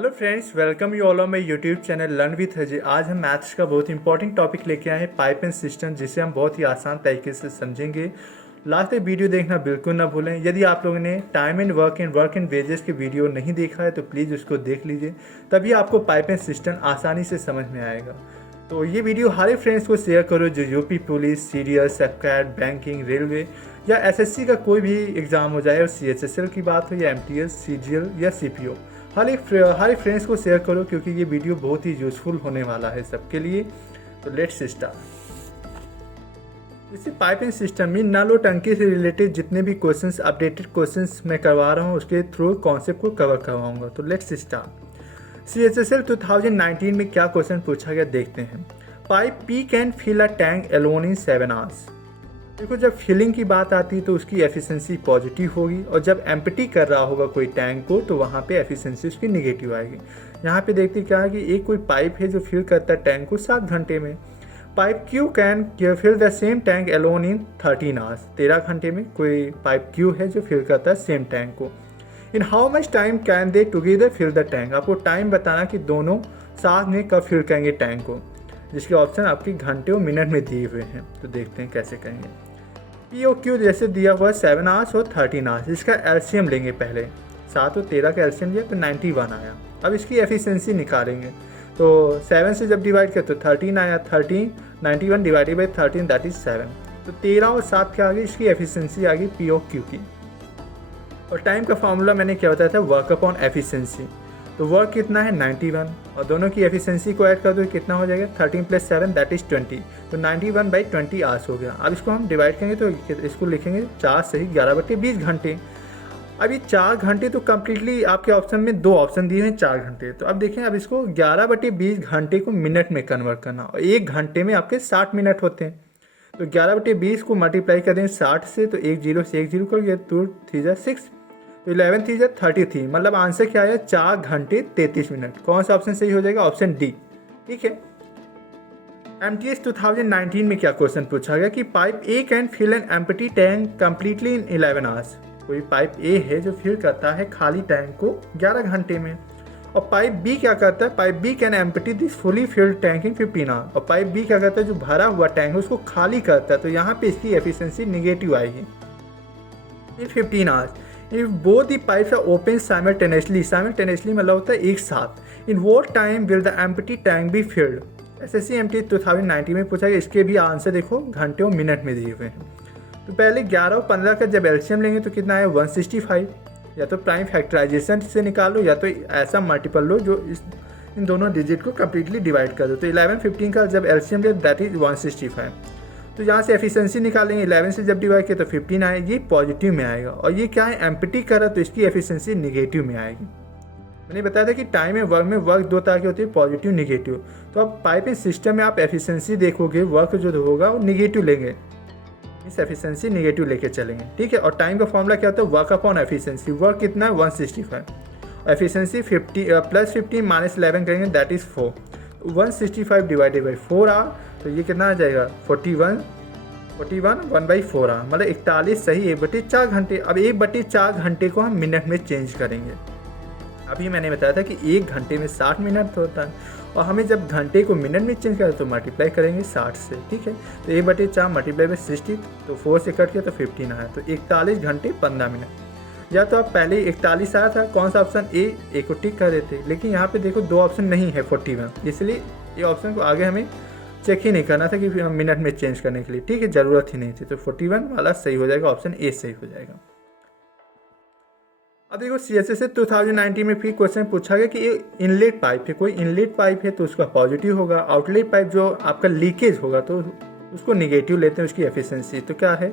Hello friends, welcome you all on my YouTube channel learn with Ajay. आज हम maths का बहुत इंपॉर्टेंट टॉपिक लेके आए हैं, पाइप एंड सिस्टम, जिसे हम बहुत ही आसान तरीके से समझेंगे। लास्ट तक वीडियो देखना बिल्कुल ना भूलें। यदि आप लोगों ने time and work and wages के वीडियो नहीं देखा है तो प्लीज़ उसको देख लीजिए, तभी आपको पाइप एंड सिस्टम आसानी से समझ में आएगा। तो ये वीडियो हर एक फ्रेंड्स को शेयर करो जो यूपी पुलिस, सीरियल, सेफकैट, बैंकिंग, रेलवे या एसएससी का कोई भी एग्ज़ाम हो जाए, और सीएचएसएल की बात हो या एमटीएस, सीजीएल या सीपीओ, हर एक फ्रेंड्स को शेयर करो, क्योंकि ये वीडियो बहुत ही यूज़फुल होने वाला है सबके लिए। तो लेट्स स्टार्ट। इसी पाइप एंड सिस्टम में नल और टंकी से रिलेटेड जितने भी क्वेश्चंस, अपडेटेड क्वेश्चंस मैं करवा रहा हूँ, उसके थ्रू कॉन्सेप्ट को कवर करवाऊंगा। तो लेट्स स्टार्ट। सीएचएसएल 2019 में क्या क्वेश्चन पूछा गया देखते हैं। Pipe P can fill a tank alone in 7 hours. देखो, जब फिलिंग की बात आती है तो उसकी एफिशिएंसी पॉजिटिव होगी, और जब एम्प्टी कर रहा होगा कोई टैंक को तो वहाँ पे एफिशिएंसी उसकी निगेटिव आएगी। यहाँ पे देखते क्या है कि एक कोई पाइप है जो फिल करता है टैंक को 7 घंटे में। Pipe Q can fill the same tank alone in 13 hours. 13 घंटे में कोई पाइप क्यू है जो फिल करता है सेम टैंक को। In how much time can they together fill the tank. आपको टाइम बताना कि दोनों साथ में कब फिल करेंगे टैंक को, जिसके ऑप्शन आपकी घंटे और मिनट में दिए हुए हैं। तो देखते हैं कैसे करेंगे। पी और क्यू जैसे दिया हुआ 7 आवर्स और 13 आवर्स, इसका एलसीएम लेंगे। पहले 7 और 13 का एलसीएम लिया तो 91 आया। अब इसकी एफिशिएंसी निकालेंगे, तो 7 से जब डिवाइड किया तो 13 आया। 91 डिवाइडेड बाई 13 दैट इज 7। तो 13 और 7 के आगे इसकी एफिशिएंसी आ गई पी और क्यू की। और टाइम का फार्मूला मैंने क्या बताया था, वर्क अपॉन एफिशिएंसी। तो वर्क कितना है 91, और दोनों की एफिशिएंसी को ऐड कर दो कितना हो जाएगा 13 + 7 दैट इज 20। तो 91/20 आवर्स हो गया। अब इसको हम डिवाइड करेंगे तो इसको लिखेंगे 4 सही 11/20 घंटे। अब ये 4 घंटे तो कम्प्लीटली आपके ऑप्शन में 2 ऑप्शन दिए हैं 4 घंटे। तो अब देखें, अब इसको 11/20 घंटे को मिनट में कन्वर्ट करना, और 1 घंटे में आपके 60 मिनट होते हैं। तो 11/20 को मल्टीप्लाई कर दें 60 से, तो 1 0 से 1 0 कर गया, 2 3 जा 6, तो 11 3 जा 33। मतलब आंसर क्या आया 4 घंटे 33 मिनट। कौन सा ऑप्शन सही हो जाएगा, ऑप्शन डी। ठीक है। एमटीएस 2019 में क्या क्वेश्चन पूछा गया कि pipe A can fill an empty tank completely in 11 hours. कोई पाइप ए है जो फिल करता है खाली टैंक को 11 घंटे में। और पाइप बी क्या करता है, pipe B can empty this fully filled tank in 15 hours. और पाइप बी क्या करता है, जो भरा हुआ टैंक है उसको खाली करता है। तो यहाँ पे इसकी एफिशिएंसी निगेटिव आएगी in 15 hours. If both the pipes are open simultaneously मतलब होता है एक साथ, in what time will the empty tank be filled. SSC MT 2019 में पूछा गया। इसके भी आंसर देखो घंटे और मिनट में दिए हुए हैं। तो पहले 11 और 15 का जब एलसीएम लेंगे तो कितना है 165। या तो प्राइम फैक्टराइजेशन से निकालो, या तो ऐसा मल्टीपल लो जो इन दोनों डिजिट को कम्प्लीटली डिवाइड कर दो। तो 11 15 का जब एलसीएम ले दैट इज 165। तो यहाँ से एफिशिएंसी निकालेंगे, 11 से जब डिवाइड किया तो 15 आएगी, पॉजिटिव में आएगा। और ये क्या है, एम्प्टी करा तो इसकी एफिशिएंसी निगेटिव में आएगी। मैंने बताया था कि टाइम में वर्क 2 तरह की होती है, पॉजिटिव निगेटिव। तो अब पाइप एंड सिस्टम में आप एफिशिएंसी देखोगे, वर्क जो होगा वो निगेटिव लेंगे, इस एफिशिएंसी निगेटिव लेके चलेंगे। ठीक है। और टाइम का फॉर्मूला क्या होता है, वर्क अपॉन एफिशिएंसी। वर्क कितना है 165, एफिशिएंसी 50 + 15 - 11 करेंगे that is 4। 165 divided by 4 hour, तो ये कितना आ जाएगा 41 1/4 आवर, मतलब 41 सही 1/4 घंटे। अब 1/4 घंटे को हम मिनट में चेंज करेंगे। अभी मैंने बताया था कि 1 घंटे में 60 मिनट होता है, और हमें जब घंटे को मिनट में चेंज करें तो मल्टीप्लाई करेंगे 60 से। ठीक है। तो 1/4 मल्टीप्लाई बाई 60, तो 4 से कट किया तो 15 आया। तो 41 घंटे 15 मिनट। या तो आप पहले 41 आया था, कौन सा ऑप्शन ए को टिक कर देते, लेकिन यहाँ पे देखो 2 ऑप्शन नहीं है 41, इसलिए ये ऑप्शन को आगे हमें चेक ही नहीं करना था कि मिनट में चेंज करने के लिए। ठीक है, ज़रूरत ही नहीं थी। तो 41 वाला सही हो जाएगा, ऑप्शन ए सही हो जाएगा। अब देखो सीएचएस 2019 में फिर क्वेश्चन पूछा गया कि ये इनलेट पाइप है, कोई इनलेट पाइप है तो उसका पॉजिटिव होगा, आउटलेट पाइप जो आपका लीकेज होगा तो उसको निगेटिव लेते हैं उसकी एफिशिएंसी। तो क्या है,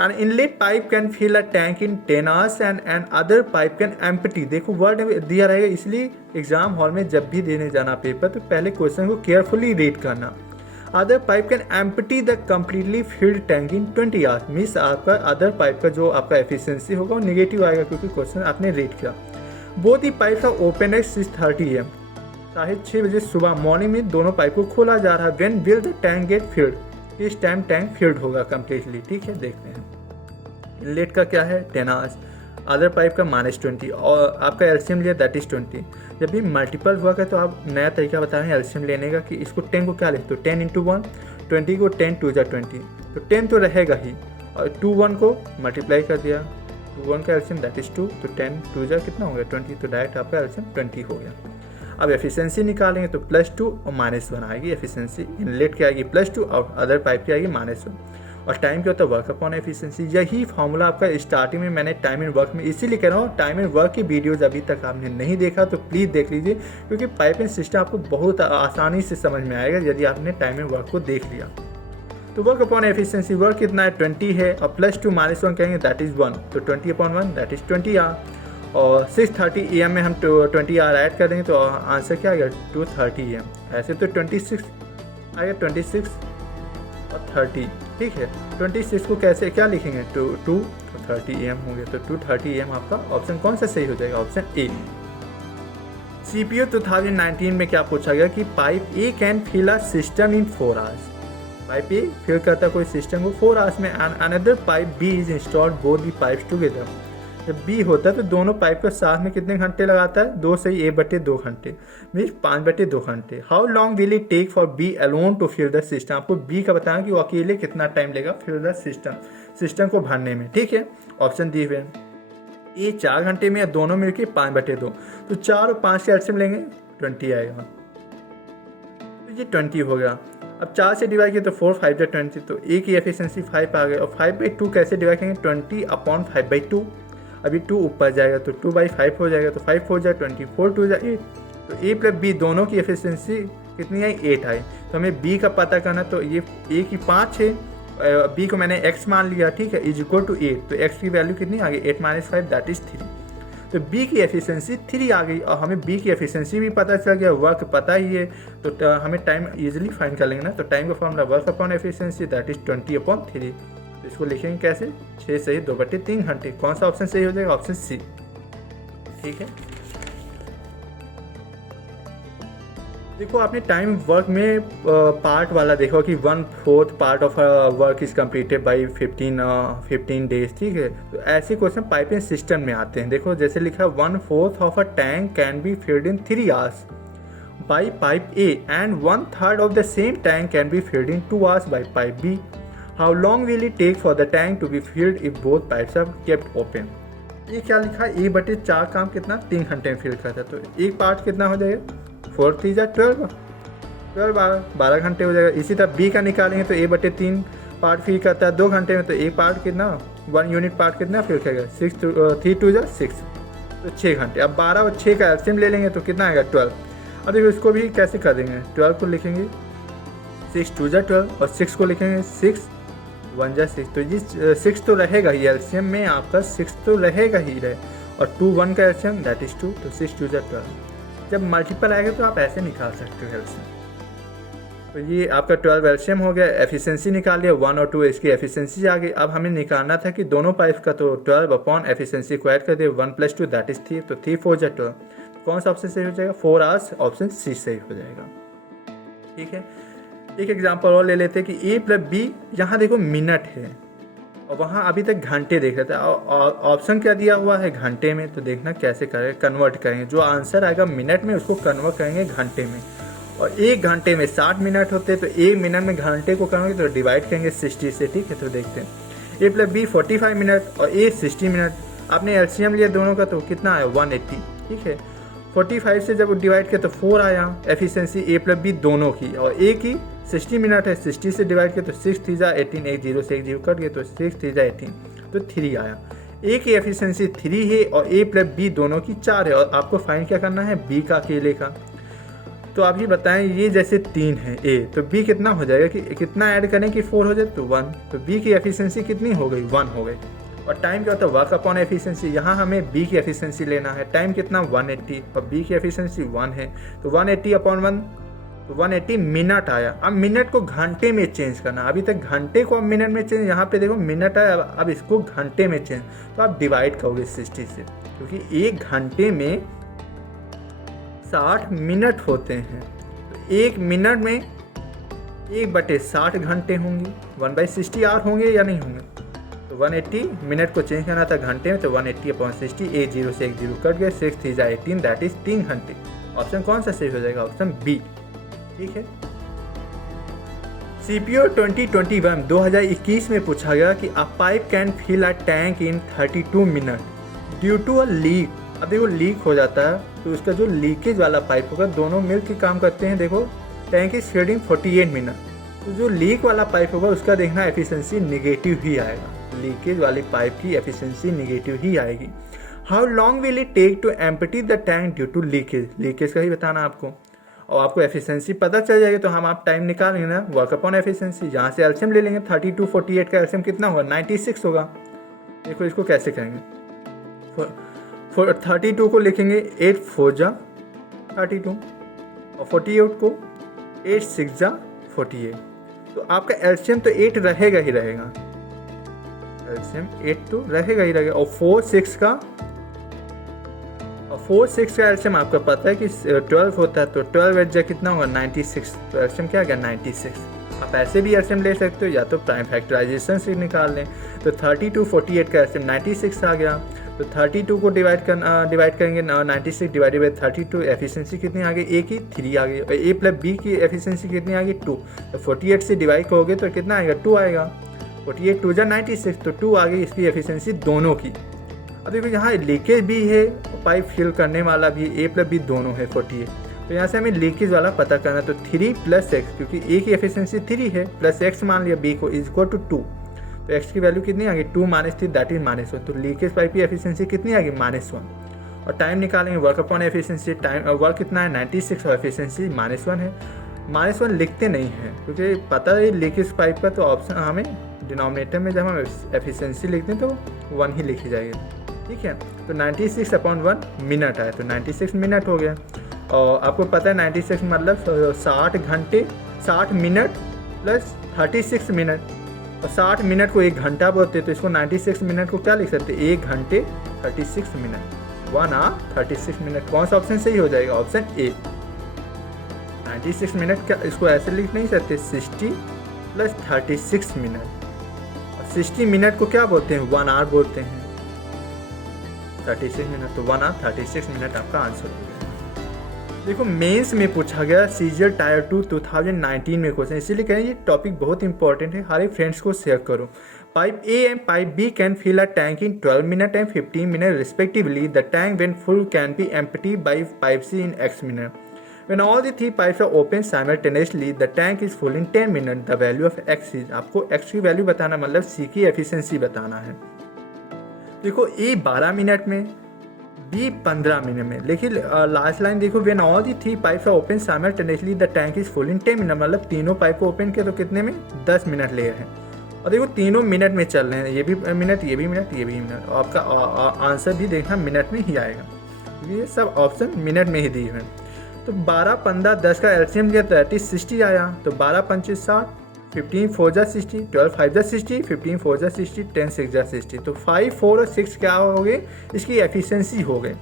an inlet pipe can fill a tank in 10 hours and other pipe can empty. देखो वर्ड दिया रहेगा, इसलिए एग्जाम हॉल में जब भी देने जाना पेपर तो पहले क्वेश्चन को केयरफुली रीड करना। Other pipe can empty the completely field tank in 20 hours. Means आपका अदर पाइप का जो आपका एफिशिएंसी होगा वो निगेटिव आएगा, क्योंकि क्वेश्चन आपने रीड किया। बोथ ही pipes are open at 6:30 AM, 6:30 बजे सुबह मॉर्निंग में दोनों पाइप को खोला जा रहा है। When will the tank get filled, इस टाइम टैंक फिल्ड होगा कम्प्लीटली। ठीक है, देखते हैं। इनलेट का क्या है 10 आवर्स, अदर पाइप का -20 और आपका एलसीएम लिया दैट इज़ 20। जब भी मल्टीपल वर्क है तो आप नया तरीका बता रहे हैं एलसीएम लेने का कि इसको 10 को क्या लिखते हो 10 × 1, 20 को 10 2 जा 20, तो 10 तो रहेगा ही और 2 1 को मल्टीप्लाई कर दिया, 2 1 का एलसीएम दैट इज़ 2, तो 10 2 जा कितना हो गया 20, तो डायरेक्ट आपका एलसीएम 20 हो गया। अब एफिशिएंसी निकालेंगे तो +2 और -1 आएगी एफिशिएंसी, इनलेट की आएगी +2 और अदर पाइप की आएगी -1 और टाइम क्या होता है वर्क अपॉन एफिशिएंसी। यही फार्मूला आपका स्टार्टिंग में मैंने टाइम एंड वर्क में इसीलिए कह रहा हूँ, टाइम एंड वर्क की वीडियोज अभी तक आपने नहीं देखा तो प्लीज़ देख लीजिए, क्योंकि पाइपिंग सिस्टम आपको बहुत आसानी से समझ में आएगा यदि आपने टाइम एंड वर्क को देख लिया। तो वर्क अपॉन एफिशिएंसी वर्क कितना है 20 है और +2 -1 कहेंगे दैट इज़ 1, तो 20/1 दैट इज़ 20 आर और 630 AM में हम 20 आर ऐड कर देंगे तो आंसर क्या आ गया 230 AM। ऐसे तो 26 आएगा 26 और 30, ठीक है। 26 को कैसे क्या लिखेंगे 230 AM होंगे, तो 230 AM आपका ऑप्शन कौन सा सही हो जाएगा, ऑप्शन ए। CPO 2019 में क्या पूछा गया कि pipe A can fill a system in 4 hours. Pipe A fill करता कोई सिस्टम को 4 आवर्स में, another pipe B is installed both the pipes together. जब बी होता है तो दोनों पाइप को साथ में कितने घंटे लगाता है 2 से A/2 घंटे, मीन्स 5/2 घंटे। How long will it take for B alone to fill the system. आपको बी का बताया कि वो अकेले कितना टाइम लेगा फिल द सिस्टम को भरने में, ठीक है। ऑप्शन दिए हुए ए 4 घंटे में या दोनों मिलकर 5/2, तो 4 और 5 के एलसीएम लेंगे 20 आएगा, तो ये 20 हो गया। अब 4 से डिवाइड किया तो 4 5 जा 20, तो ए की एफिशिएंसी 5 आ गई और 5/2 कैसे डिवाइड करेंगे 20/5/2। अभी 2 ऊपर जाएगा तो 2/5 हो जाएगा, तो 5 4 जा 20, 4 2 जा 8, तो ए प्लस बी दोनों की एफिशिएंसी कितनी आई 8 आई। तो हमें बी का पता करना, तो ये ए की 5 है, बी को मैंने x मान लिया, ठीक है, इज इक्वल टू 8, तो x की वैल्यू कितनी आ गई 8 - 5 दैट इज 3, तो बी की एफिशिएंसी 3 आ गई और हमें बी की एफिशिएंसी भी पता चल गया, वर्क पता ही है, तो हमें टाइम इजीली फाइंड कर लेंगे ना। तो टाइम का formula work upon efficiency that is 20/3, तो इसको लिखेंगे कैसे 6 सही 2/3 घंटे। कौन सा ऑप्शन सही हो जाएगा, ऑप्शन सी, ठीक है। देखो आपने टाइम वर्क में पार्ट वाला देखो कि 1/4 part of work is completed by 15 days, ठीक है। तो ऐसे क्वेश्चन पाइपिंग सिस्टम में आते हैं। देखो जैसे लिखा है 1/4 of a tank can be filled in 3 hours by pipe A and 1/3 of the same tank can be filled in 2 hours by pipe B. How long will it take for the tank to be filled if both pipes are kept open. ये क्या लिखा है A/4 काम कितना 3 घंटे में fill करता है, तो एक पार्ट कितना हो जाएगा 4 3 जा 12 12 घंटे हो जाएगा। इसी तरह बी का निकालेंगे तो A/3 पार्ट फिल करता है 2 घंटे में, तो एक पार्ट कितना 1 यूनिट पार्ट कितना फिल करेगा 3 2 जा 6, तो 6 घंटे। अब 12 और 6 का एलसीएम ले लेंगे तो कितना आएगा 12। अब देखो इसको भी कैसे कर देंगे, 12 को लिखेंगे 6 2 जा 12 और 6 को लिखेंगे 6 1 जा 6, तो ये 6 तो रहेगा ही एलसीएम में, आपका 6 तो रहेगा ही रहे, और 2 1 का एलसीएम दैट इज 2, तो 6 2 जा 12। जब मल्टीपल आएगा तो आप ऐसे निकाल सकते हो एलसीएम। तो ये आपका 12 एलसीएम हो गया, एफिशिएंसी निकाल लिया 1 और 2 इसकी एफिशिएंसी आ गई। अब हमें निकालना था कि दोनों पाइप का, तो 12 अपॉन एफिशिएंसी को ऐड कर दिए 1 + 2 दैट इज 3, तो 3 4 जा 12। कौन सा ऑप्शन सही हो जाएगा 4 आवर्स, ऑप्शन सी सही हो जाएगा, ठीक है। एक एग्जांपल और ले लेते हैं कि ए प्लस बी, यहाँ देखो मिनट है और वहाँ अभी तक घंटे देख रहे थे, ऑप्शन क्या दिया हुआ है घंटे में, तो देखना कैसे करें कन्वर्ट करेंगे। जो आंसर आएगा मिनट में उसको कन्वर्ट करेंगे घंटे में, और 1 घंटे में 60 मिनट होते हैं, तो 1 मिनट में घंटे को करेंगे तो डिवाइड करेंगे 60 से, ठीक है। तो देखते हैं ए प्लस बी 45 मिनट और ए 60 मिनट। आपने एलसीएम लिया दोनों का तो कितना आया 180, ठीक है। 45 से जब डिवाइड किया तो 4 आया एफिशिएंसी ए प्लस बी दोनों की, और ए की 60 मिनट है, 60 से डिवाइड किया तो 6 3 जा 18, एक 0 से एक 0 कट गया तो 6 3 जा 18, तो 3 आया। ए की एफिशिएंसी 3 है और ए प्लस बी दोनों की 4 है, और आपको फाइंड क्या करना है बी का अकेले का। तो आप ये बताएं, ये जैसे 3 है ए, तो बी कितना हो जाएगा कि कितना ऐड करें कि 4 हो जाए, तो 1, तो बी की एफिशिएंसी कितनी हो गई 1 हो गई। और टाइम क्या होता है वर्क अपॉन एफिशिएंसी, यहाँ हमें बी की एफिशिएंसी लेना है, टाइम कितना 180 और बी की एफिशिएंसी 1 है, तो 180/1, तो 180 मिनट आया। अब मिनट को घंटे में चेंज करना, अभी तक घंटे को अब मिनट में चेंज, यहाँ पे देखो मिनट आया, अब इसको घंटे में चेंज, तो आप डिवाइड करोगे 60 से, क्योंकि 1 घंटे में 60 मिनट होते हैं, तो 1 मिनट में 1/60 घंटे होंगे, 1/60 आवर होंगे या नहीं होंगे, तो 180 मिनट को चेंज करना था घंटे में, तो 180/60, 80 से 1 0 कट गए, 6 3 जा 18, दैट इज 3 घंटे। ऑप्शन कौन सा सही हो जाएगा? Option B. ठीक है। CPO 2021 में पूछा गया कि a pipe can fill a tank in 32 minute due to a leak. अब देखो लीक हो जाता है तो उसका जो लीकेज वाला पाइप होगा, दोनों मिल के काम करते हैं। देखो tank is field in 48 minute, तो जो लीक वाला पाइप होगा उसका देखना एफिशिएंसी निगेटिव ही आएगा। लीकेज वाली पाइप की एफिशिएंसी निगेटिव ही आएगी। How long will it take to empty the tank due to leakage? Leakage का ही बताना आपको, और आपको एफिशिएंसी पता चल जाएगी तो हम आप टाइम निकाल लेंगे ना, वर्क अपॉन एफिशिएंसी। यहाँ से एलसीएम ले लेंगे, 32 48 का एलसीएम कितना होगा? 96 होगा। देखो इसको कैसे करेंगे, 32 को लिखेंगे 8 4 जा 32 और 48 को 8 6 जा 48। तो आपका एलसीएम तो 8 रहेगा ही रहेगा, एलसीएम 8 तो रहेगा ही रहेगा। और 4 6 का एलसीएम आपका पता है कि 12 होता है, तो 12 एट जा कितना होगा? 96। तो एलसीएम क्या आ गया? 96। आप ऐसे भी एलसीएम ले सकते हो या तो प्राइम फैक्टराइजेशन से निकाल लें। तो 32 48 का एलसीएम 96 आ गया। तो 32 को डिवाइड करेंगे 96 डिवाइडेड बाई 32, एफिशिएंसी कितनी आ गई? ए की 3 आ गई। और ए प्लस बी की एफिशिएंसी कितनी आ गई? 2। तो 48 से डिवाइड करोगे तो कितना आएगा? 2 आएगा। 48 2 जा 96, तो 2 आ गई इसकी एफिशिएंसी दोनों की। अब देखो यहाँ लीकेज भी है, पाइप फिल करने वाला भी, ए प्लस बी दोनों है 48। तो यहाँ से हमें लीकेज वाला पता करना, तो 3 + x, क्योंकि ए की एफिशिएंसी 3 है, प्लस x मान लिया बी को, इज इक्वल टू 2। तो x की वैल्यू कितनी आ गई? 2 - 3 दैट इज -1। तो लीकेज पाइप की एफिशिएंसी कितनी आ गई? -1। और टाइम निकालेंगे, work upon efficiency. Time work कितना है? 96 और एफिशिएंसी -1 है। -1 लिखते नहीं हैं क्योंकि पता है लीकेज पाइप का, तो ऑप्शन हमें डिनोमिनेटर में जब हम एफिशिएंसी लिखते हैं तो 1 ही लिखी जाएगी। ठीक है। तो 96/1 मिनट आया, तो 96 मिनट हो गया। और आपको पता है 96 मतलब 60 घंटे 60 मिनट प्लस 36 मिनट, और 60 मिनट को 1 घंटा बोलते हैं, तो इसको 96 मिनट को क्या लिख सकते हैं? 1 घंटे 36 मिनट, 1 आवर 36 मिनट। कौन सा ऑप्शन सही हो जाएगा? Option A. 96 मिनट क्या इसको ऐसे लिख नहीं सकते? 60 + 36 मिनट। और 60 मिनट को क्या बोलते हैं? 1 आवर बोलते हैं। 36 मिनट, तो 1 आवर 36 मिनट आपका आंसर हो गया। देखो मेंस में पूछा गया सीजर टायर 2 2019 में क्वेश्चन, इसीलिए कहें ये टॉपिक बहुत इंपॉर्टेंट है, हमारे फ्रेंड्स को शेयर करो। Pipe A and pipe B can fill a tank in 12 minute and 15 minute respectively. The tank when full can be empty by pipe C in x minute. When all the 3 pipes are open simultaneously, the tank is full in 10 minutes. The value of x is, आपको x की value बताना, मतलब c की efficiency बताना है। देखो a 12 minute में, b 15 minute में, लेकिन लास्ट लाइन देखो, when all the 3 pipes are open simultaneously, the tank is full in 10 minutes, मतलब तीनों पाइप को ओपन किया तो कितने में? 10 मिनट ले हैं। और देखो तीनों मिनट में चल रहे हैं, ये भी मिनट, ये भी मिनट, ये भी मिनट। और आपका आंसर भी देखना मिनट में ही आएगा, क्योंकि ये सब ऑप्शन मिनट में ही दिए हैं। तो 12 15 10 का एलसीएम लिया तो 60 आया। तो 12 5 60, 15 4 जा 60, 12 5 जा 60, 15 4 जा 60, 10 6 जा 60। तो 5 4 और 6 क्या हो गए? इसकी एफिशिएंसी हो गए।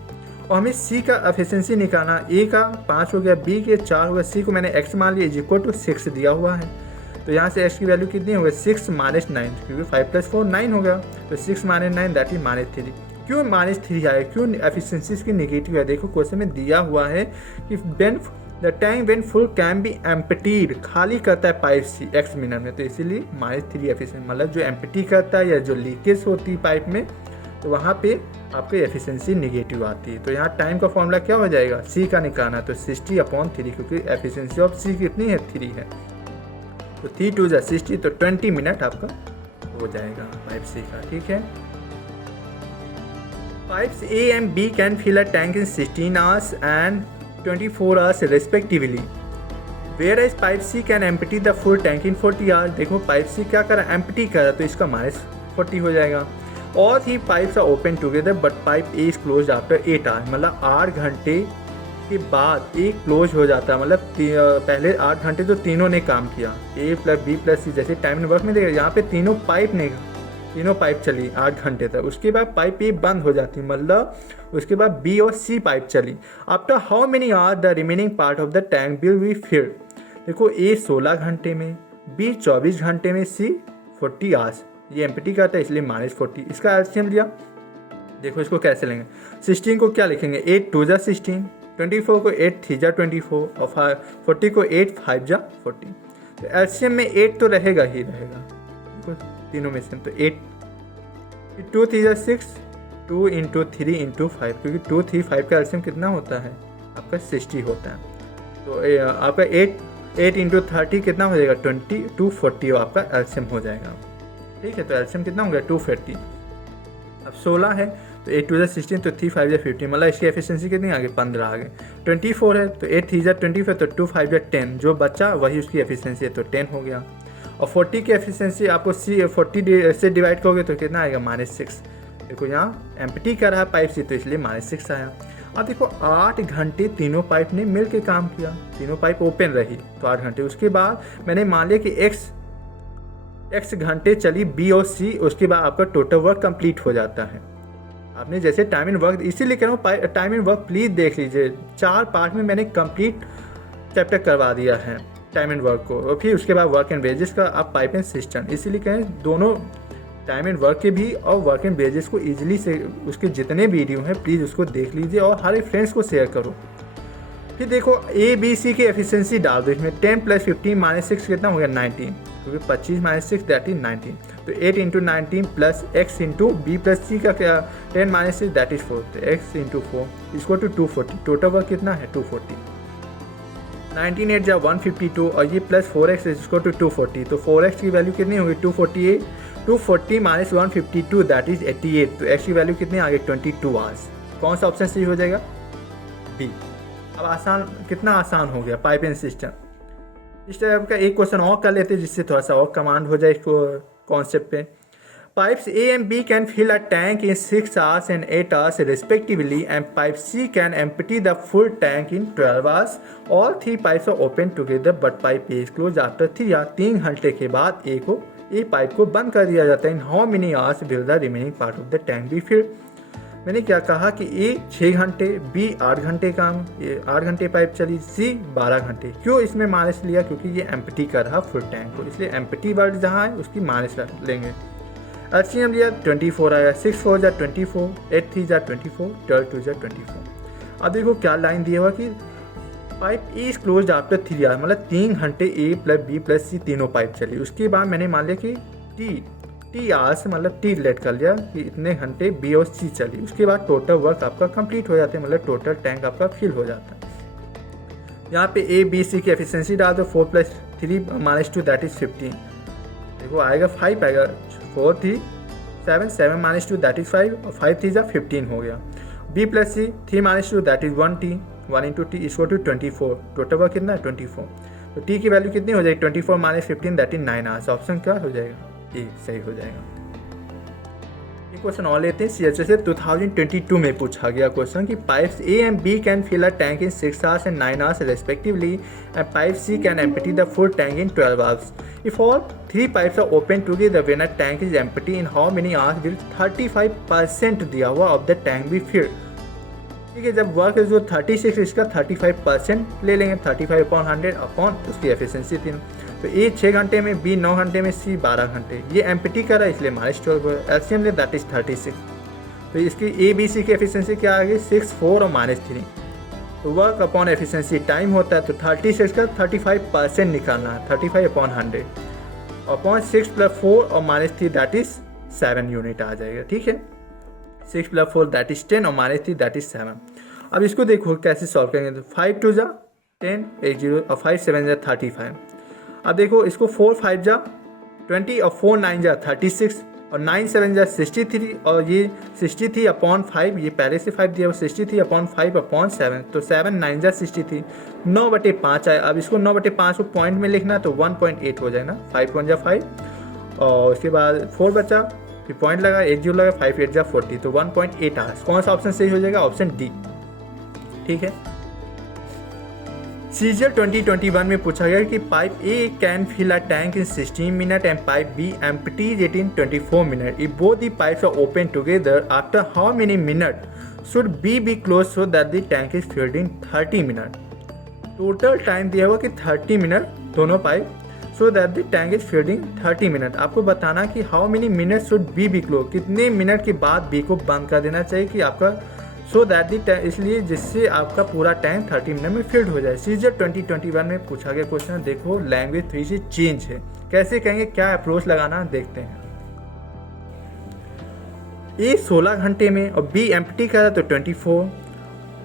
और हमें सी का एफिशिएंसी निकालना, ए का 5 हो गया, बी के 4 हो गया, सी को मैंने एक्स मान लिया, इज इक्वल टू 6 दिया हुआ है। तो यहाँ से एक्स की वैल्यू कितनी हो गई? 6 - 9, क्योंकि 5 + 4 9 हो गया। तो 6 - 9 दैट इज -3। क्यों -3 आया? क्यों एफिशिएंसी इसकी निगेटिव है? देखो क्वेश्चन में दिया हुआ है कि when the tank when full can B emptied, खाली करता है पाइप सी x मिनट में, तो इसीलिए -3 एफिशिएंसी, मतलब जो एम्प्टी करता है या जो लीकेज होती है पाइप में, तो वहाँ पे आपकी एफिशिएंसी निगेटिव आती है। तो यहाँ टाइम का फॉर्मूला क्या हो जाएगा? सी का निकालना, तो 60/3, क्योंकि एफिशिएंसी ऑफ सी कितनी है? 3 है। तो 3 2 जा 60, तो 20 मिनट आपका हो जाएगा पाइप सी का। ठीक है। Pipes A and B can fill a tank in 16 hours and 24 hours respectively. Whereas pipe C can empty the full tank in 40 hours. देखो पाइप C क्या कर रहा है? एम्प्टी कर रहा है, तो इसका -40 हो जाएगा। All 3 pipes are open together but pipe A is closed after 8 hours. मतलब 8 घंटे के बाद A क्लोज हो जाता है, मतलब पहले 8 घंटे तो तीनों ने काम किया, A + B + C, जैसे टाइम वर्क में देखा, यहाँ पे तीनों पाइप चली 8 घंटे तक। उसके बाद पाइप ए बंद हो जाती, मतलब उसके बाद बी और सी पाइप चली। After how many hour the remaining part of the tank will be filled. देखो ए 16 घंटे में, बी 24 घंटे में, सी 40 आवर्स। ये एम्प्टी का था इसलिए -40। इसका एलसीएम लिया, देखो इसको कैसे लेंगे। 16 को क्या लिखेंगे, 8 2 जा 16, 24 को 8 3 जा 24 और 40 को 8 5 जा 40। तो एलसीएम में 8 तो रहेगा ही रहेगा, देखो तीनों में से। तो 8 2 3 जा 6, 2 × 3 × 5, क्योंकि 2 3 5 का एलसीएम कितना होता है आपका 60 होता है। तो आपका 8 × 30 कितना हो जाएगा 20, 240 आपका एलसीएम हो जाएगा। ठीक है, तो एलसीएम कितना हो गया 240। अब 16 है तो 8 2 जा 16, तो 3 5 जा 15, मतलब इसकी एफिशिएंसी कितनी आ गई 15 आ गई। 24 है तो 8 3 जा 24, तो 2 5 जा 10, जो बचा वही उसकी एफिशिएंसी है, तो 10 हो गया। और 40 की एफिशिएंसी आपको 40 से डिवाइड करोगे तो कितना आएगा -6। देखो यहाँ एम्प्टी कर रहा है पाइप से, तो इसलिए -6 आया। अब देखो 8 घंटे तीनों पाइप ने मिल के काम किया, तीनों पाइप ओपन रही तो 8 घंटे। उसके बाद मैंने मान लिया कि x घंटे चली बी और सी, उसके बाद आपका टोटल वर्क कंप्लीट हो जाता है। आपने जैसे टाइम एंड वर्क, इसीलिए कह रहा हूँ टाइम एंड वर्क प्लीज़ देख लीजिए, 4 पार्ट में मैंने कंप्लीट चैप्टर करवा दिया है टाइम एंड वर्क को। और फिर उसके बाद वर्क एंड वेजेस का आप पाइप एंड सिस्टम, इसीलिए कहें दोनों टाइम एंड वर्क के भी और वर्क एंड वेजेस को ईजिली से उसके जितने वीडियो हैं प्लीज़ उसको देख लीजिए और हर एक फ्रेंड्स को शेयर करो। फिर देखो A B C की एफिशिएंसी डाल दो इसमें। 10 + 15 -6 कितना हो गया 19, क्योंकि 25 - 6 दैट इज 19। तो 8 × 19 + x × B + C का क्या 10 - 6 दैट इज 4, तो x × 4 इसको टू 240। टोटल वर्क कितना है 240। 19 8 जा 152 और ये प्लस 4x इसको टू 240, तो 4x की वैल्यू कितनी होगी 248, 240 - 152 दैट इज 88। तो x की वैल्यू कितनी आ गई 22 आवर्स। कौन सा ऑप्शन सही हो जाएगा B। अब आसान, कितना आसान हो गया पाइप एंड सिस्टम। इस टाइप का एक क्वेश्चन और कर लेते हैं जिससे थोड़ा सा और कमांड हो जाए इसको कॉन्सेप्ट पे। Pipes A and B can fill a tank in 6 hours and 8 hours respectively, and pipe C can empty the full tank in 12 hours. All 3 pipes are open together, but pipe A is closed after 3 hours. 3 घंटे के बाद A pipe को बंद कर दिया जाता है। In how many hours will the remaining part of the tank be filled? मैंने क्या कहा कि A 6 घंटे, B 8 घंटे काम, ये 8 घंटे पाइप चली, C 12 घंटे। क्यों इसमें माइनस लिया, क्योंकि ये एम्प्टी कर रहा फुल टैंक को, इसलिए एम्प्टी वर्ड जहाँ है उसकी माइनस लेंगे। एलसीएम लिया 24 आया, 6 4 जा 24, 8 3 जा 24, 12 2 जा 24। अब देखो क्या लाइन दिया हुआ कि pipe A is close after 3 hour, मतलब 3 घंटे A + B + C तीनों पाइप चली। उसके बाद मैंने मान लिया कि टी आवर्स, मतलब टी रिलेट कर लिया कि इतने घंटे B और C चली। उसके बाद टोटल वर्क आपका कंप्लीट हो जाता है, मतलब टोटल टैंक आपका फिल हो जाता है। यहाँ पे A B C की एफिशिएंसी डाल दो, 4 + 3 - 2 दैट इज 15। देखो आएगा 5 आएगा, 4 3 7 7 - 2 दैट इज 5 और 5 3 जा 15 हो गया। B + C 3 - 2 that is 1T, 1 × T इसको टू 24। टोटल वर्क कितना है 24। तो T की वैल्यू कितनी हो जाएगी 24 - 15 दैट इज 9 आवर्स। ऑप्शन क्या हो जाएगा ए सही हो जाएगा। एक क्वेश्चन और लेते हैं CHS से 2022 में पूछा गया क्वेश्चन कि pipes A and B can fill a tank in 6 hours and 9 hours respectively, and pipe C can empty the full tank in 12 hours. If all 3 pipes are open together when a tank is empty, in how many hours will 35% दिया हुआ of the tank be filled? ठीक है, जब work जो 36 इसका 35% ले लेंगे, 35/100 upon उसकी एफिशिएंसी 3। तो A 6 घंटे में, B 9 घंटे में, C 12 घंटे। ये एम्प्टी करा इसलिए -12 एलसीएम ले दैट इज 36। तो इसकी A B C की एफिशिएंसी क्या आ गई 6 4 और -3। तो वर्क अपॉन एफिशिएंसी टाइम होता है, तो 36 का 35% निकालना है, 35/100 अपॉन 6 + 4 और -3 दैट इज 7 यूनिट आ जाएगा। ठीक है, 6 + 4 दैट इज 10 और -3 दैट इज 7। अब इसको देखो कैसे सॉल्व करेंगे। तो 5 2 जा 10 8 0 और 5 7 जा 35। अब देखो इसको 4 5 जा 20 और 4 9 जा 36 और 9 7 जा 63 और ये 63/5, ये पहले से 5 दिया हुआ 63/5/7, तो 7 9 जा 63, 9/5 आया। अब इसको 9/5 को पॉइंट में लिखना तो 1.8 हो जाएगा, 5 1 जा 5 और उसके बाद 4 बचा, फिर पॉइंट लगा 8 0 लगा, 5 8 जा 40, तो 1.8 आवर्स। कौन सा ऑप्शन सही हो जाएगा, ऑप्शन डी। ठीक है, CGL 2021 में पूछा गया कि pipe A can fill a tank in 16 minute and pipe B empties it in 24 minute. If both the pipes are open together, after how many minutes should B be closed so that the tank is filled in 30 minute. Total time दिया हुआ कि 30 minute दोनों pipe so that the tank is field in 30 minute. आपको बताना कि how many minute should be close, कितने minute के बाद बी को बंद कर देना चाहिए कि आपका सो दैट दी टैंक, इसलिए जिससे आपका पूरा टैंक 30 मिनट में फिल्ड हो जाए। सीजर 2021 में पूछा गया क्वेश्चन। देखो लैंग्वेज थोड़ी सी चेंज है, कैसे कहेंगे, क्या अप्रोच लगाना देखते हैं। ए 16 घंटे में और बी एम्प्टी करा तो 24,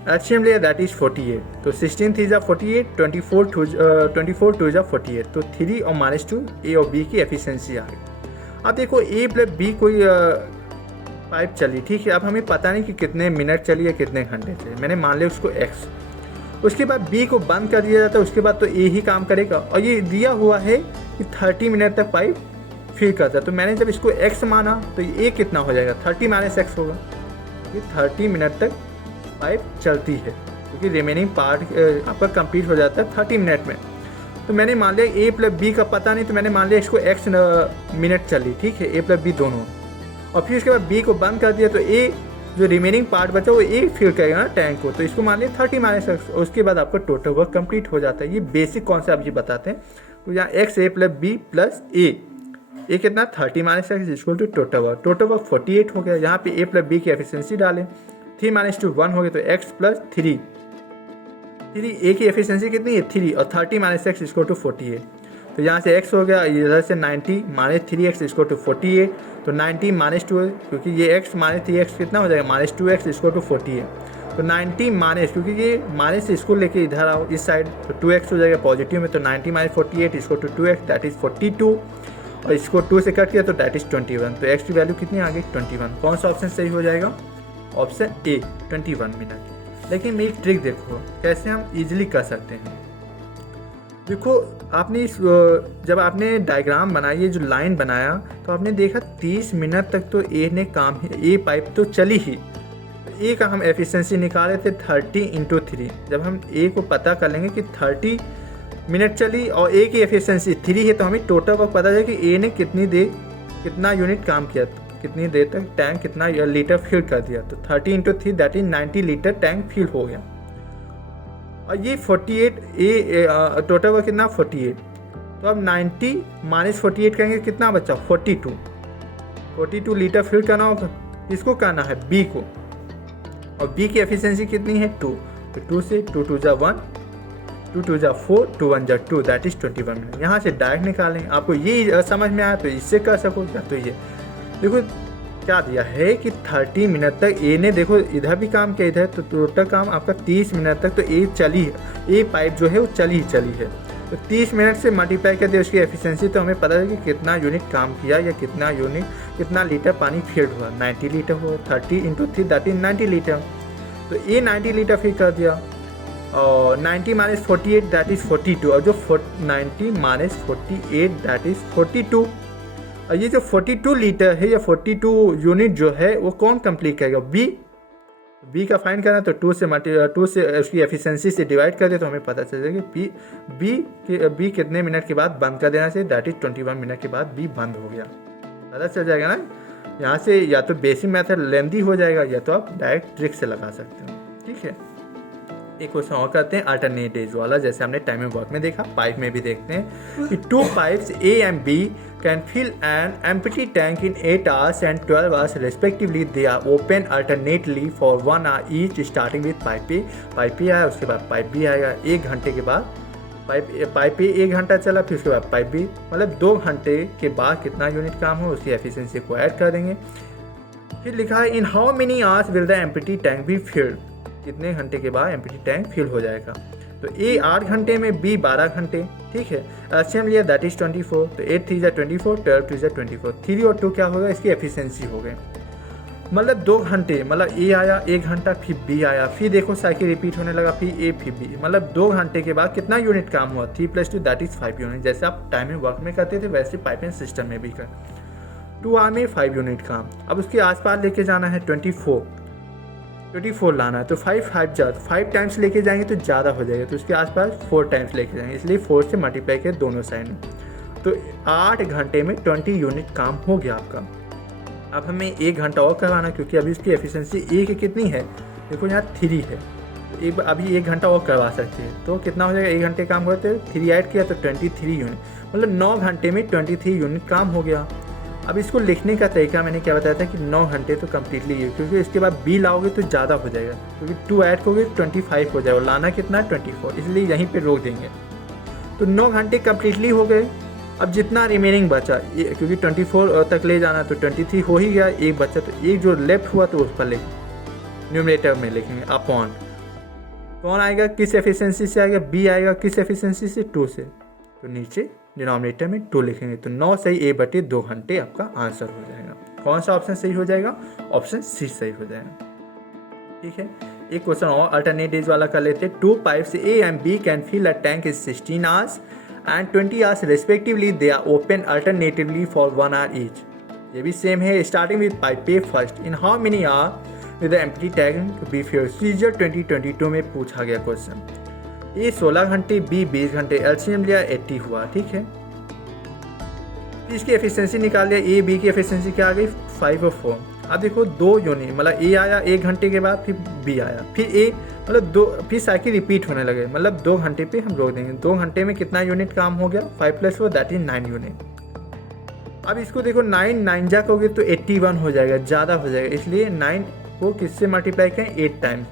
एचसीएम लिया दैट इज 48, तो 16 3 जा 48, 24 2 जा 48, तो 3 और -2 ए और बी की एफिशिएंसी आ गई। अब देखो ए प्लस बी कोई पाइप चली, ठीक है। अब हमें पता नहीं कि कितने मिनट चली या कितने घंटे चली, मैंने मान लिया उसको x, उसके बाद b को बंद कर दिया जाता है, उसके बाद तो a ही काम करेगा, और ये दिया हुआ है कि 30 मिनट तक पाइप फिल करता है। तो मैंने जब इसको x माना तो ये कितना हो जाएगा, 30 - x होगा, ये 30 मिनट तक पाइप चलती है, क्योंकि रिमेनिंग पार्ट आपका कंप्लीट हो जाता है 30 मिनट में। तो मैंने मान लिया a प्लस b का पता नहीं, तो मैंने मान लिया इसको x मिनट चली, ठीक है, a प्लस b दोनों, और फिर उसके बाद b को बंद कर दिया तो a जो रिमेनिंग पार्ट बचा वो a फिल करेगा ना टैंक को, तो इसको मान लिया 30 - x, और उसके बाद आपका टोटल वर्क कंप्लीट हो जाता है। ये बेसिक कॉन्सेप्ट जी बताते हैं। तो यहाँ x a plus b plus a कितना 30 - x equal to total work 48 हो गया। यहाँ पे a प्लस b की एफिशिएंसी डालें, 3 - 2 1 हो गया, तो x प्लस 3 a की एफिशिएंसी कितनी है 3, और 30 - x इक्वल टू 48, तो यहाँ से x हो गया, इधर से 90 - 3x इक्वल टू 48, तो 90 - 2, क्योंकि ये x - 3x कितना हो जाएगा -2x इक्वल टू 48, तो 90 माइनस, क्योंकि ये माइनस इसको लेके इधर आओ इस साइड, तो 2x हो जाएगा पॉजिटिव में, तो 90 - 48 equal to 2x that is 42, और इसको 2 से कट किया तो दैट इज 21, तो x की वैल्यू कितनी आ गई 21। कौन सा ऑप्शन सही हो जाएगा, ऑप्शन ए 21 मिनट। लेकिन मेरी ट्रिक देखो कैसे हम इजीली कर सकते हैं। देखो आपने जब आपने डायग्राम बनाई, ये जो लाइन बनाया, तो आपने देखा 30 मिनट तक तो ए ने काम, ए पाइप तो चली ही, तो ए का हम एफिशिएंसी निकाले थे 30 × 3। जब हम ए को पता कर लेंगे कि 30 मिनट चली और ए की एफिशिएंसी 3 है, तो हमें टोटल वर्क पता चले कि ए ने कितना यूनिट काम किया, कितनी देर तक टैंक कितना लीटर फिल कर दिया, तो 30 × 3 that is 90 litre tank fill हो गया। और ये 48 टोटल वर्क कितना 48, तो अब 90 - 48 करेंगे कितना बचा 42 लीटर फिल करना होगा, इसको करना है बी को, और बी की एफिशिएंसी कितनी है 2, तो 2 से 2 2 जा 1, 2 2 जा 4, 2 1 जा 2 दैट इज 21 मिनट। यहाँ से डायरेक्ट निकालेंगे, आपको ये समझ में आया तो इससे कर सको, या तो ये देखो क्या दिया है कि 30 मिनट तक ए ने, देखो इधर भी काम किया, इधर तो टोटल काम आपका 30 मिनट तक तो ए चली है, ए पाइप जो है वो चली है, तो 30 मिनट से मल्टीप्लाई कर दिया उसकी एफिशिएंसी, तो हमें पता है कि कितना यूनिट काम किया या कितना लीटर पानी फील्ड हुआ, 90 लीटर हुआ, 30 × 3 दैट इज 90 लीटर, तो ए 90 लीटर फील कर दिया, और 90 - 48 दैट इज 42, और जो 90 - 48 दैट इज 42, और ये जो 42 लीटर है या 42 यूनिट जो है वो कौन कंप्लीट करेगा, बी का फाइंड करना, तो 2 से उसकी एफिशिएंसी से डिवाइड कर दे, तो हमें पता चल जाएगा कि बी कितने मिनट के बाद बंद कर देना चाहिए, दैट इज 21 मिनट के बाद बी बंद हो गया, पता चल जाएगा ना। यहाँ से या तो बेसिक मेथड लेंदी हो जाएगा, या तो आप डायरेक्ट ट्रिक से लगा सकते हो, ठीक है। एक क्वेश्चन और करते हैं अल्टरनेट एज वाला, जैसे हमने टाइमिंग वर्क में देखा, पाइप में भी देखते हैं कि 2 pipes A and B can fill an empty tank in 8 hours and 12 hours respectively. They are open alternately for 1 hour each, starting with pipe A. Pipe A आया, उसके बाद पाइप B आएगा, 1 घंटे के बाद पाइप A 1 घंटा चला, फिर उसके बाद पाइप B, मतलब 2 घंटे के बाद कितना यूनिट काम हो उसकी एफिशिएंसी को ऐड कर देंगे। फिर लिखा है इन how many hours will the empty tank be field, कितने घंटे के बाद एम्प्टी टैंक फिल हो जाएगा, तो ए 8 घंटे में, बी 12 घंटे, ठीक है। एलसीएम लिया दैट इज 24, तो 8 3 जा 24, 12 2 जा 24, 3 और 2 क्या होगा, इसकी एफिशिएंसी हो गई, मतलब 2 घंटे, मतलब ए आया 1 घंटा, फिर बी आया, फिर देखो साइकिल रिपीट होने लगा, फिर ए फिर बी, मतलब 2 घंटे के बाद कितना यूनिट काम हुआ 3 + 2 दैट इज 5 यूनिट। जैसे आप टाइमिंग वर्क में करते थे वैसे पाइपिंग सिस्टम में भी कर, 2 आवर में 5 यूनिट काम। अब उसके आसपास लेके जाना है 24 लाना है, तो 5 टाइम्स लेके जाएंगे तो ज़्यादा हो जाएगा, तो उसके आसपास 4 टाइम्स लेके जाएंगे, इसलिए 4 से मल्टीप्लाई कर दोनों साइड में, तो 8 घंटे में 20 यूनिट काम हो गया आपका। अब हमें 1 घंटा और करवाना, क्योंकि अभी उसकी एफिशिएंसी ए की कितनी है, देखो यहाँ 3 है, एक अभी 1 घंटा और करवा सकते हैं, तो कितना हो जाएगा, 1 घंटे काम करते हैं, 3 ऐड किया तो 23 यूनिट, मतलब 9 घंटे में 23 यूनिट काम हो गया। अब इसको लिखने का तरीका मैंने क्या बताया था कि 9 घंटे तो कम्प्लीटली है, क्योंकि इसके बाद बी लाओगे तो ज़्यादा हो जाएगा, क्योंकि 2 ऐड करोगे 25 हो जाएगा, लाना कितना 24, इसलिए यहीं पे रोक देंगे। तो 9 घंटे कम्प्लीटली हो गए। अब जितना रिमेनिंग बचा, क्योंकि 24 तक ले जाना तो 23 हो ही गया, एक बचा तो एक जो लेफ्ट हुआ तो उस पर न्यूमरेटर में लिखेंगे अपॉन, कौन आएगा किस एफिशिएंसी से आएगा, बी आएगा किस एफिशिएंसी से, 2 से, तो नीचे डिनोमिनेटर में 2 लिखेंगे, तो 9 सही ए बटे 2 घंटे आपका आंसर हो जाएगा। कौन सा ऑप्शन सही हो जाएगा, ऑप्शन सी सही हो जाएगा। ठीक है, एक क्वेश्चन और अल्टरनेट डेज वाला कर लेते हैं। 2 pipes A and B can fill a tank in 16 hours and 20 hours respectively. They are open alternatively for 1 hour each. ये भी सेम है, starting with pipe A first, in how many hour with empty tank be full. सीजर 2022 में पूछा गया question. ए 16 घंटे, B 20 घंटे, LCM लिया 80 हुआ। ठीक है, इसकी एफिशिएंसी निकाल लिया, ए बी की एफिशिएंसी क्या आ गई 5 और 4। अब देखो 2 यूनिट, मतलब ए आया 1 घंटे के बाद, फिर बी आया, फिर ए, मतलब 2, फिर साइकिल रिपीट होने लगे, मतलब 2 घंटे पे हम रोक देंगे। 2 घंटे में कितना यूनिट काम हो गया, 5 + 4 दैट इज 9 यूनिट। अब इसको देखो 9 जा करोगे तो 81 हो जाएगा, ज़्यादा हो जाएगा, इसलिए 9 को किससे मल्टीप्लाई करें 8 टाइम्स,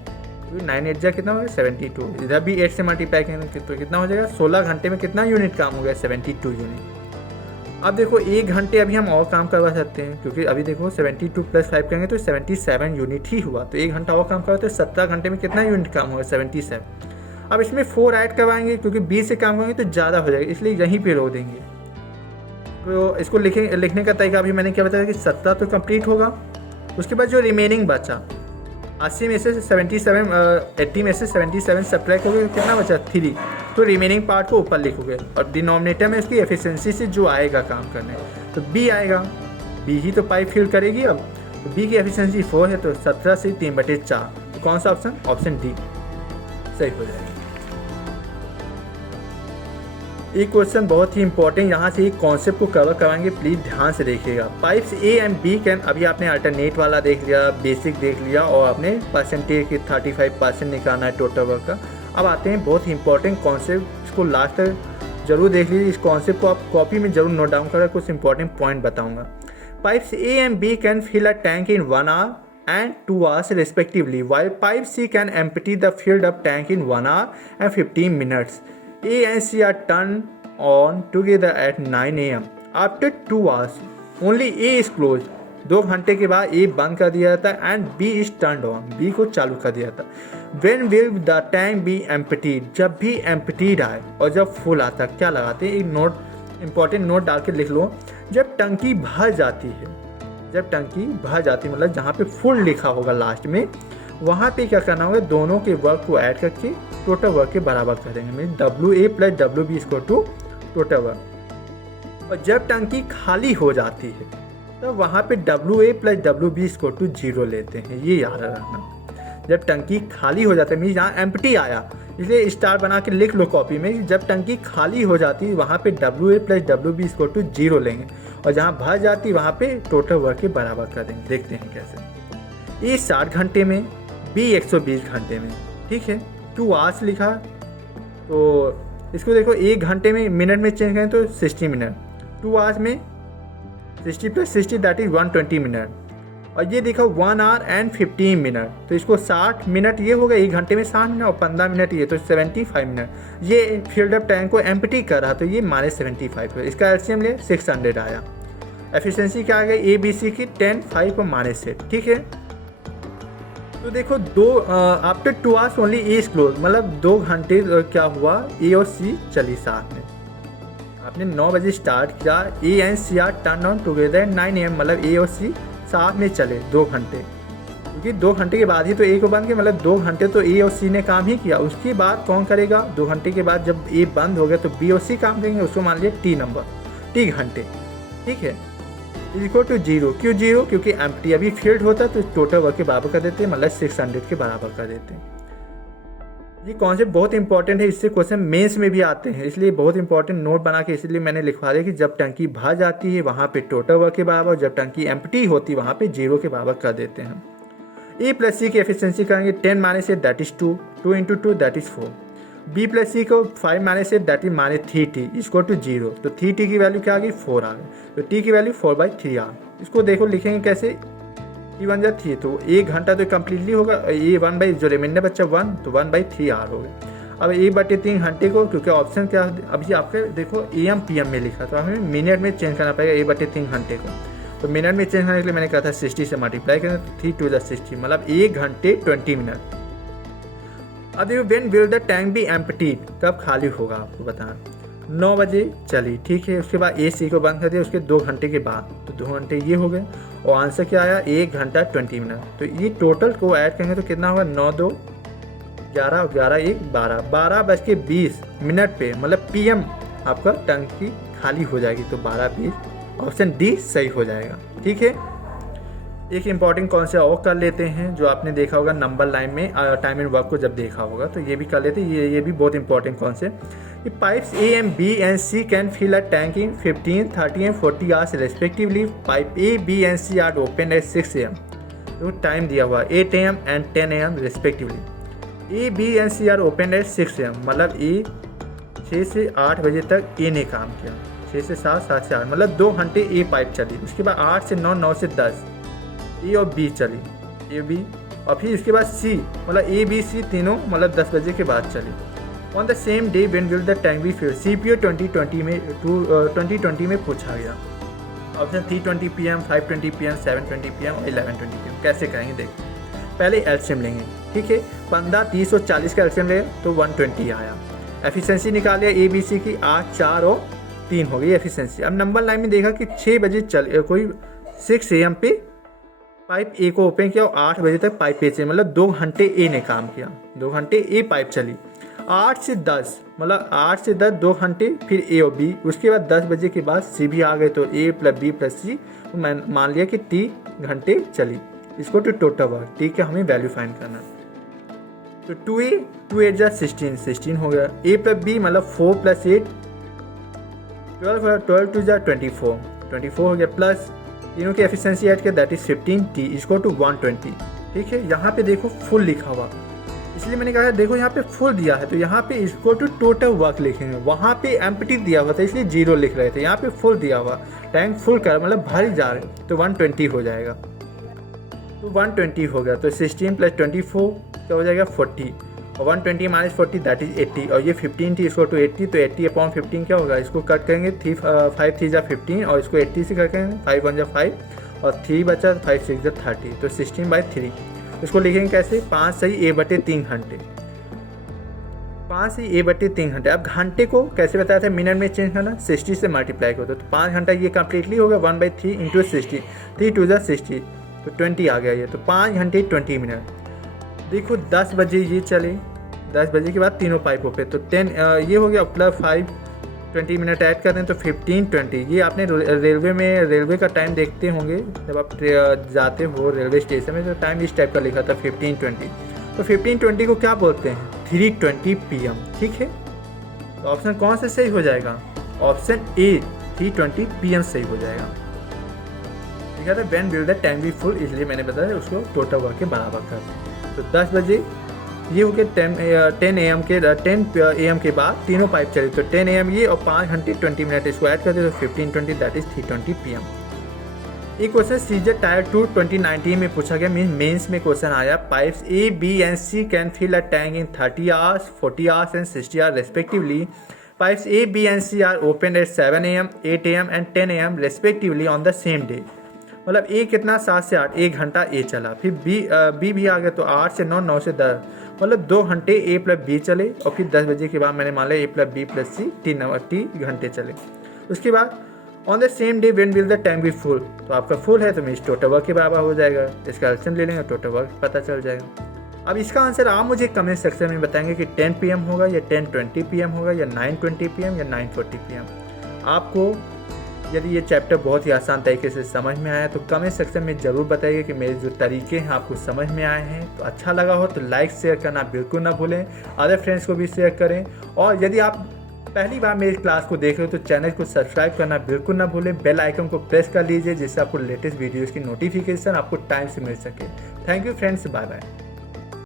तो 9 8 जा कितना हो गया 72। इधर भी 8 से मल्टीप्लाई करेंगे तो कितना हो जाएगा, 16 घंटे में कितना यूनिट काम हो गया 72 यूनिट। अब देखो 1 घंटे अभी हम और काम करवा सकते हैं, क्योंकि अभी देखो 72 + 5 करेंगे तो 77 यूनिट ही हुआ, तो 1 घंटा और काम करवाते तो 17 घंटे में कितना यूनिट काम होगा 77। अब इसमें 4 ऐड करवाएंगे, क्योंकि 20 से काम करेंगे तो ज़्यादा हो जाएगा, इसलिए यहीं पे रोक देंगे। तो इसको लिखने का तरीका अभी मैंने क्या बताया कि 17 तो कंप्लीट होगा, उसके बाद जो रिमेनिंग बचा 80 में से 77, 80 में से 77 सब्ट्रैक्ट होगे तो कितना बचा 3, तो रिमेनिंग पार्ट को ऊपर लिखोगे और डिनोमिनेटर में उसकी एफिशिएंसी से जो आएगा काम करने, तो बी आएगा, बी ही तो पाइप फिल करेगी। अब तो बी की एफिशिएंसी 4 है, तो 17 से 3/4, तो कौन सा ऑप्शन, ऑप्शन डी सही हो जाएगा। एक क्वेश्चन बहुत ही इंपॉर्टेंट, यहाँ से एक कॉन्सेप्ट को कवर कराएंगे, प्लीज़ ध्यान से देखिएगा। Pipes A and B can, अभी आपने अल्टरनेट वाला देख लिया, बेसिक देख लिया, और आपने परसेंटेज की 35% निकालना है टोटल वर्क का। अब आते हैं बहुत ही इंपॉर्टेंट कॉन्सेप्ट, इसको लास्ट तक जरूर देख लीजिए, इस कॉन्सेप्ट को आप कॉपी में जरूर नोट डाउन करें, कुछ इंपॉर्टेंट पॉइंट बताऊँगा। Pipes A and B can fill a tank in 1 hour and 2 hours respectively, while pipe C can empty the filled up tank in 1 hour and 15 minutes. A and C are turned on together at 9 AM. After 2 hours, only A is closed. 2 घंटे के बाद A बंद कर दिया जाता है and B is turned on. B को चालू कर दिया जाता है. When will the tank be emptied? जब भी emptied आए और जब full आता है क्या लगाते हैं, एक नोट इंपॉर्टेंट नोट डाल के लिख लो। जब टंकी भर जाती है, जब टंकी भर जाती है मतलब जहाँ पे फुल लिखा होगा लास्ट में, वहाँ पे क्या करना होगा, दोनों के वर्क को ऐड करके टोटल वर्क के बराबर कर देंगे, mean WA + WB = total work. और जब टंकी खाली हो जाती है तो वहाँ पे WA + WB = 0 लेते हैं, ये याद रखना। जब टंकी खाली हो जाती है, मीन जहाँ एम्प्टी आया, इसलिए स्टार बना के लिख लो कॉपी में, जब टंकी खाली हो जाती है वहाँ पे WA + WB = 0 लेंगे, और जहाँ भर जाती है वहाँ पे टोटल वर्क के बराबर कर देंगे। देखते हैं कैसे। ए 60 घंटे में, बी 120 घंटे में, ठीक है। 2 hours लिखा, तो इसको देखो 1 घंटे में मिनट में चेंज करें तो 60 मिनट, 2 hours में 60 + 60 दैट इज 120 मिनट, और ये देखो 1 hour and 15 मिनट, तो इसको 60 मिनट ये हो गया, 1 घंटे में 60 मिनट और 15 मिनट ये, तो 75 मिनट। ये फील्ड अप टैंक को एम्प्टी कर रहा, तो ये -75 है। इसका एलसीएम ले 600 आया। एफिशिएंसी क्या आ गई ABC की 10, 5 और -8, ठीक है। तो देखो after 2 hours only A is close, मतलब 2 घंटे क्या हुआ, ए और सी चली साथ में। आपने 9 बजे स्टार्ट किया, A and C are turn on together 9 AM, मतलब ए और सी साथ में चले 2 घंटे, क्योंकि 2 घंटे के बाद ही तो ए को बंद किया, मतलब 2 घंटे तो ए और सी ने काम ही किया। उसके बाद कौन करेगा, 2 घंटे के बाद जब ए बंद हो गया तो बी और सी काम करेंगे, उसको मान लिया T घंटे, ठीक है। = 0, क्यों 0, क्योंकि एम्प्टी अभी फील्ड होता तो टोटल वर्क के बराबर कर देते हैं, मतलब 600 के बराबर कर देते हैं। ये कॉन्सेप्ट बहुत इंपॉर्टेंट है, इससे क्वेश्चन मेंस में भी आते हैं, इसलिए बहुत इंपॉर्टेंट नोट बना के इसलिए मैंने लिखवा दिया कि जब टंकी भर जाती है वहाँ पे टोटल वर्क के बराबर, जब टंकी एम्प्टी होती है वहाँ पे 0 के बराबर कर देते हैं। ए प्लस सी की एफिशिएंसी करेंगे 10 minus 8 that is 2, 2 into 2 that is 4। B plus C को 5 minus 8 that is minus 3t इसको टू 0, तो 3t की वैल्यू क्या आ गई 4 आ गई, तो t की वैल्यू 4/3 आ गई। इसको देखो लिखेंगे कैसे, t बन जाए 3, तो 1 घंटा तो कम्प्लीटली होगा, ये 1 जो रिमाइंडर बच्चा 1 तो 1/3 आवर हो गया। अब 1/3 घंटे को, क्योंकि ऑप्शन क्या अभी आपके देखो AM PM में लिखा, तो हमें मिनट में चेंज करना पड़ेगा 1/3 घंटे को, तो मिनट में चेंज करने के लिए मैंने कहा था 60 से मल्टीप्लाई करें, तो 3 2 60 मतलब 1 घंटे 20 मिनट। अब देखो when will the tank be emptied, कब खाली होगा आपको बताना, 9 बजे चली, ठीक है। उसके बाद AC को बंद कर दिया, उसके 2 घंटे के बाद, तो 2 घंटे ये हो गए, और आंसर क्या आया 1 घंटा 20 मिनट। तो ये टोटल को ऐड करेंगे तो कितना होगा 9 2 11 11 1 12 12:20 पे मतलब PM आपका टंकी खाली हो जाएगी, तो 12:20 ऑप्शन डी सही हो जाएगा, ठीक है। एक इम्पॉर्टेंट कॉन्सेप्ट और कर लेते हैं, जो आपने देखा होगा नंबर लाइन में टाइम एंड वर्क को जब देखा होगा, तो ये भी कर लेते हैं। ये भी बहुत इंपॉर्टेंट कॉन्सेप्ट कि pipes A and B and C can fill a tank in 15 30 and 40 hours respectively. Pipe A B and C are open at 6 AM, तो टाइम दिया हुआ 8 AM and 10 AM respectively. A B and C are open at 6 AM मतलब A 6 से 8 बजे तक A ने काम किया, 6 से 7 7 से 8 मतलब 2 घंटे A पाइप चली। उसके बाद 8 से 9 9 से 10 A और B चली, A B, और फिर इसके बाद C मतलब A B C तीनों मतलब 10 बजे के बाद चली। On the same day when will the tank be field, CPO 2020 में पूछा गया। ऑप्शन 3:20 PM, 5:20 PM, 7:20 PM और 11:20 PM। कैसे करेंगे देखो, पहले एलसीएम लेंगे, ठीक है। 15 30 और 40 का एलसीएम लेंगे तो 120 आया। एफिशिएंसी निकालिए ABC की 8 4 और 3 हो गई एफिशिएंसी। अब नंबर लाइन में देखा कि 6 बजे चल कोई 6 AM पे पाइप A को ओपन किया और 8 बजे तक पाइप A से मतलब 2 घंटे A ने काम किया, 2 घंटे A पाइप चली। 8 से 10 मतलब 8 से 10 2 घंटे, फिर A और B, उसके बाद 10 बजे के बाद C भी आ गए, तो A + B + C, तो मैं मान लिया कि T घंटे चली। इसको तो टोटल वर्क, ठीक है, हमें वैल्यू फाइंड करना। तो 2A 2 8 जा 16 16 हो गया। A + B मतलब 4 + 8 12 12 2 जा 24 24 हो गया, प्लस तीनों की एफिशिएंसी ऐड किया दैट इज 15T इसको टू 120, ठीक है। यहाँ पे देखो फुल लिखा हुआ, इसलिए मैंने कहा देखो यहाँ पे फुल दिया है, तो यहाँ पे इसको टू टोटल वर्क लिखेंगे। वहाँ पे एम्प्टी दिया हुआ था इसलिए 0 लिख रहे थे, यहाँ पे फुल दिया हुआ, टैंक फुल कर मतलब भर जा रहे, तो 120 हो जाएगा। तो 120 हो गया, तो 16 + 24 क्या हो जाएगा 40, और 120 - 40 दैट इज 80, और ये 15T इसको टू 80, तो 80/15 क्या होगा, इसको कट करेंगे 5 3 जा 15 और इसको 80 से कट करेंगे 5 1 जा 5 और 3 बचा 5 6 जा 30, तो 16/3। इसको लिखेंगे कैसे, 5 सही A/3 घंटे, 5 सही A/3 घंटे। अब घंटे को कैसे बताया था, मिनट में चेंज करना, 60 से मल्टीप्लाई करो, तो 5 घंटा ये कम्प्लीटली हो गया 1/3 × 60, 3 2 जा 60, तो 20 आ गया ये, तो 5 घंटे 20 मिनट। देखो 10 बजे ये चले, 10 बजे के बाद तीनों पाइपों पे, तो 10 ये हो गया, प्लस 5 20 मिनट ऐड कर दें तो 15 20। ये आपने रेलवे का टाइम देखते होंगे जब आप जाते हो रेलवे स्टेशन में, तो टाइम इस टाइप का लिखा था 15 20, तो 15 20 को क्या बोलते हैं 3:20 PM, ठीक है। तो ऑप्शन कौन सा सही हो जाएगा, ऑप्शन A 3:20 PM सही हो जाएगा। ठीक है, when will the tank be full, इसलिए मैंने बताया उसको टोटल वर्क के बराबर कर दें। तो 10 बजे ये हो गया 10 AM के बाद तीनों पाइप चली, तो 10 AM ये और 5 घंटे 20 मिनट इसको ऐड कर दे, तो 15 20 दैट इज 3:20 PM। एक क्वेश्चन सीजर टायर 2 2019 में पूछा गया, मीन मेंस में क्वेश्चन आया, pipes A B and C can fill a tank in 30 hours 40 hours and 60 hours respectively. Pipes A B and C are open at 7 AM 8 AM एंड 10 AM respectively on the same day. मतलब A कितना 7 से 8 1 घंटा A चला, फिर B भी आ गया, तो 8 से 9 9 से 10 मतलब 2 घंटे A + B चले, और फिर 10 बजे के बाद मैंने मान लिया A + B + C 3 घंटे चले। उसके बाद on the same day when will the tank be full, तो आपका फुल है तो मीन्स टोटल वर्क के बराबर हो जाएगा, इसका एलसीएम ले लेंगे टोटल वर्क पता चल जाएगा। अब इसका आंसर आप मुझे कमेंट सेक्शन में बताएंगे कि 10 PM होगा या 10:20 PM होगा या 9:20 PM या 9:40 PM। आपको यदि ये चैप्टर बहुत ही आसान तरीके से समझ में आया तो कमेंट सेक्शन में ज़रूर बताइए कि मेरे जो तरीके हैं आपको समझ में आए हैं। तो अच्छा लगा हो तो लाइक शेयर करना बिल्कुल ना भूलें, अदर फ्रेंड्स को भी शेयर करें। और यदि आप पहली बार मेरी क्लास को देख रहे हो तो चैनल को सब्सक्राइब करना बिल्कुल ना भूलें, बेल आइकन को प्रेस कर लीजिए जिससे आपको लेटेस्ट वीडियोज़ की नोटिफिकेशन आपको टाइम से मिल सके। Thank you friends, bye bye.